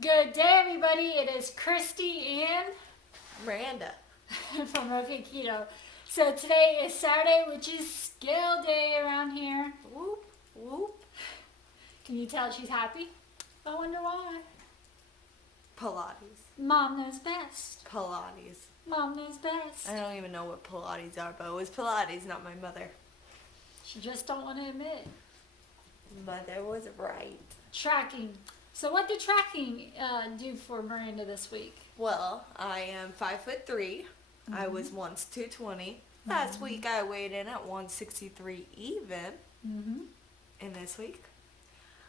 Good day, everybody. It is Kristy and Myranda. from Okketoh. So today is Saturday, which is scale day around here. Whoop, whoop. Can you tell she's happy? I wonder why. Pilates. Mom knows best. Pilates. Mom knows best. I don't even know what Pilates are, but it was Pilates, not my mother. She just don't want to admit. Mother was right. Tracking. So what did tracking do for Myranda this week? Well, I am 5'3". Mm-hmm. I was once 220. Last week I weighed in at 163 even. Mm-hmm. And this week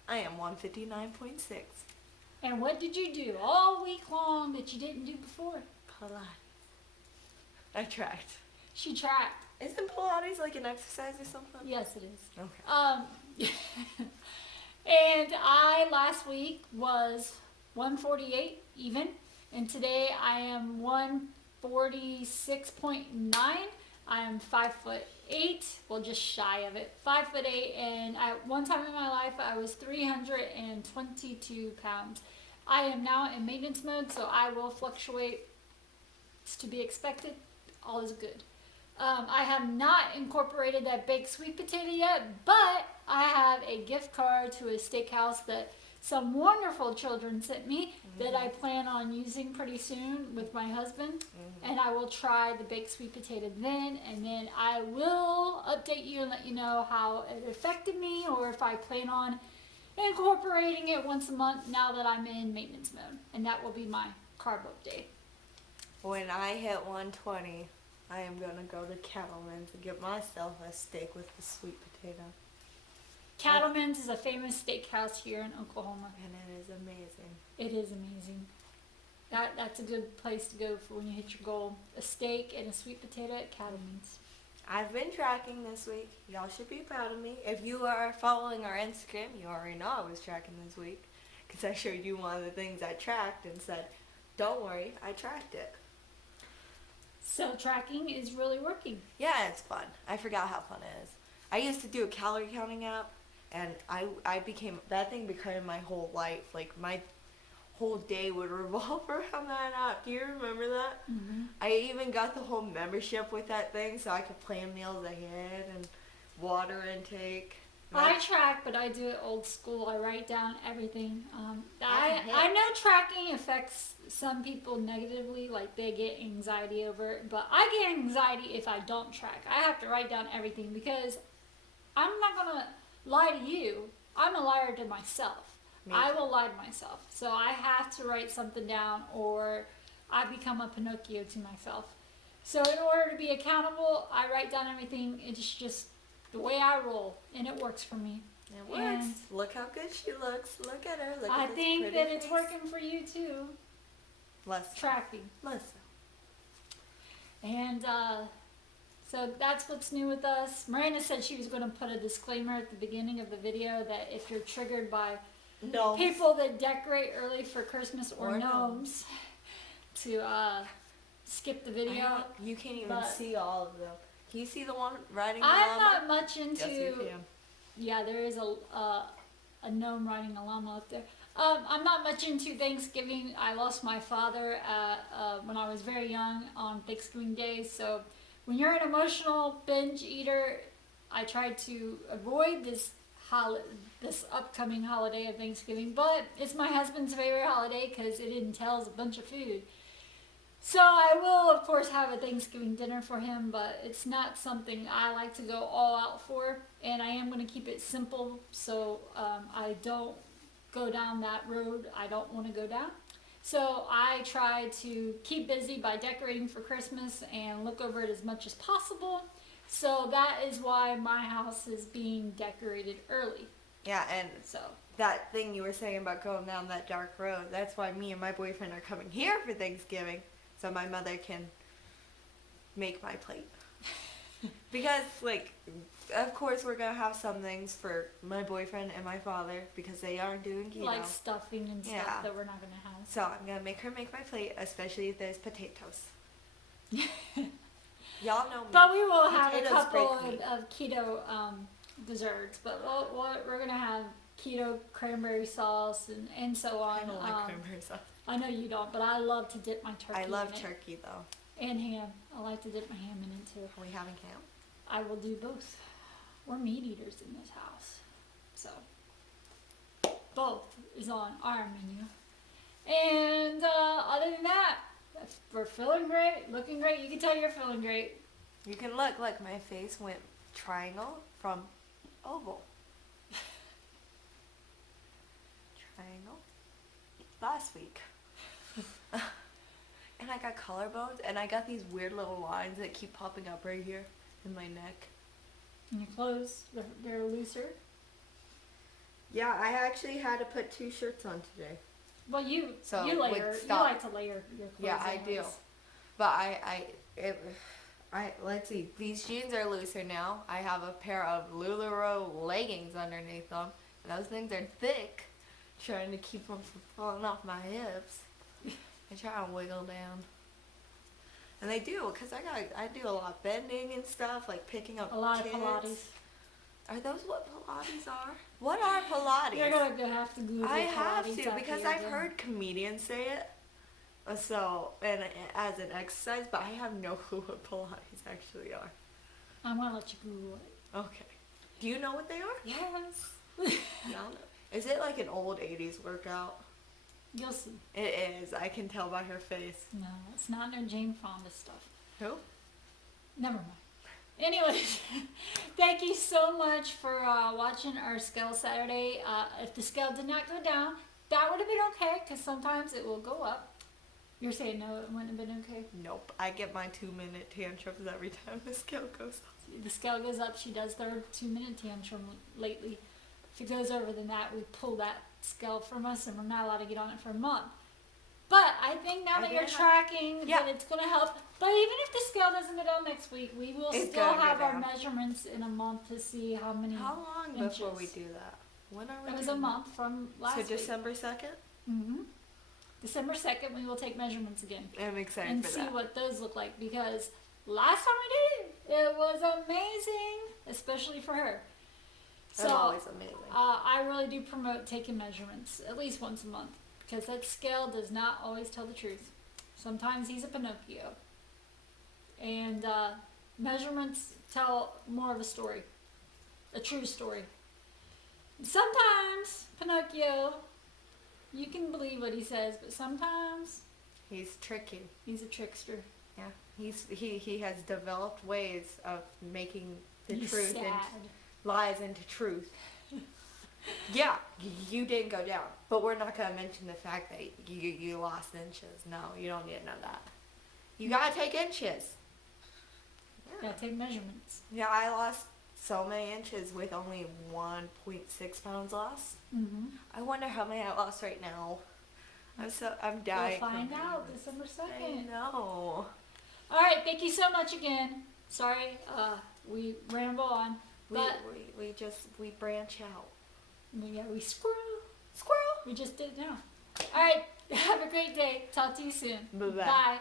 I am 159.6. And what did you do all week long that you didn't do before? Pilates. I tracked. She tracked. Isn't Pilates like an exercise or something? Yes, it is. Okay. And I last week was 148 even, and today I am 146.9. I am 5'8", well, just shy of it, 5'8", and at one time in my life I was 322 pounds. I am now in maintenance mode, so I will fluctuate. It's to be expected. All is good. I have not incorporated that baked sweet potato yet, but I have a gift card to a steakhouse that some wonderful children sent me that I plan on using pretty soon with my husband. And I will try the baked sweet potato then, and then I will update you and let you know how it affected me, or if I plan on incorporating it once a month now that I'm in maintenance mode. And that will be my carb update. When I hit 120, I am going to go to Cattleman's and get myself a steak with the sweet potato. Cattleman's is a famous steakhouse here in Oklahoma. And it is amazing. It is amazing. That's a good place to go for when you hit your goal. A steak and a sweet potato at Cattleman's. I've been tracking this week. Y'all should be proud of me. If you are following our Instagram, you already know I was tracking this week. Because I showed you one of the things I tracked and said, don't worry, I tracked it. So tracking is really working. Yeah, it's fun. I forgot how fun it is. I used to do a calorie counting app, and that thing became my whole life. Like, my whole day would revolve around that app. Do you remember that? Mm-hmm. I even got the whole membership with that thing, so I could plan meals ahead and water intake. I track, but I do it old school. I write down everything. I know tracking affects some people negatively, like they get anxiety over it, but I get anxiety if I don't track. I have to write down everything because I'm not going to lie to you. I'm a liar to myself. I will lie to myself. So I have to write something down or I become a Pinocchio to myself. So in order to be accountable, I write down everything. It's just the way I roll, and it works for me. It works. Look how good she looks. Look at her. Look I at think pretty that face. it's working for you too. Less. Tracking. Less. And so that's what's new with us. Myranda said she was going to put a disclaimer at the beginning of the video that if you're triggered by people that decorate early for Christmas or gnomes, to skip the video. You can't even see all of them. Can you see the one riding the I'm llama? not much into. Yes, you can. Yeah, there is a gnome riding a llama up there. I'm not much into Thanksgiving. I lost my father when I was very young on Thanksgiving Day. So when you're an emotional binge eater, I try to avoid this upcoming holiday of Thanksgiving. But it's my husband's favorite holiday because it entails a bunch of food. So I will, of course, have a Thanksgiving dinner for him, but it's not something I like to go all out for. And I am going to keep it simple so I don't go down that road I don't want to go down. So I try to keep busy by decorating for Christmas and look over it as much as possible. So that is why my house is being decorated early. Yeah, and so that thing you were saying about going down that dark road, that's why me and my boyfriend are coming here for Thanksgiving. So my mother can make my plate. Because, like, of course we're going to have some things for my boyfriend and my father because they aren't doing keto. Like stuffing and stuff that we're not going to have. So I'm going to make her make my plate, especially if there's potatoes. Y'all know me. But we will have a Potatoes couple break me. of keto desserts. But we're going to have keto cranberry sauce and so on. I don't like cranberry sauce. I know you don't, but I love to dip my turkey I love in it. turkey though. And ham. I like to dip my ham in it too. Are we having ham? I will do both. We're meat eaters in this house. So, both is on our menu. And other than that, we're feeling great, looking great. You can tell you're feeling great. You can look like my face went triangle from oval. Triangle. Last week. And I got collarbones, and I got these weird little lines that keep popping up right here in my neck. And your clothes, they're looser. Yeah, I actually had to put 2 shirts on today. Well, you So, layer. like, You stop. like to layer your clothes. Yeah, I do. anyways. But let's see. These jeans are looser now. I have a pair of LuLaRoe leggings underneath them. And those things are thick. Trying to keep them from falling off my hips. I try and wiggle down. And they do, because I do a lot of bending and stuff, like picking up A lot kids. of Pilates. Are those what Pilates are? What are Pilates? You're going to have to Google I have Pilates to, after because you're I've done. heard comedians say it. So, and as an exercise, but I have no clue what Pilates actually are. I'm going to let you Google it. Okay. Do you know what they are? Yes. No. Is it like an old 80s workout? You'll see. It is. I can tell by her face. No, it's not no Jane Fonda stuff. Who? Never mind. Anyways, thank you so much for watching our scale Saturday. If the scale did not go down, that would have been okay, because sometimes it will go up. You're saying no, it wouldn't have been okay? Nope. I get my 2-minute tantrums every time the scale goes up. The scale goes up, she does their 2-minute tantrum lately. If it goes over than that, we pull that scale from us, and we're not allowed to get on it for a month. But I think now that you're tracking, Yeah. that it's going to help. But even if the scale doesn't go down next week, we will It's still gonna go have our down. measures in a month to see how many. How long before we inches. do that? When are we It was doing a that? month from last So week. December 2nd? Mm-hmm. December 2nd, we will take measurements again I'm excited and for see that. what those look like, because last time we did it, it was amazing, especially for her. That's So always amazing. I really do promote taking measurements at least once a month, because that scale does not always tell the truth. Sometimes he's a Pinocchio. And measurements tell more of a story, a true story. Sometimes Pinocchio, you can believe what he says, but sometimes He's tricky. he's a trickster. Yeah. He has developed ways of making the He's truth sad. and lies into truth. Yeah, you didn't go down, but we're not gonna mention the fact that you lost inches. No, you don't need to know that. You gotta take inches. Gotta take measurements. Yeah, I lost so many inches with only 1.6 pounds lost. Mm-hmm. I wonder how many I lost right now. I'm We'll dying. find from out this. December I 2nd. know. All right, thank you so much again. Sorry, we ramble on, but We branch out. we squirrel. Squirrel. We just did it now. All right, have a great day. Talk to you soon. Bye-bye. Bye.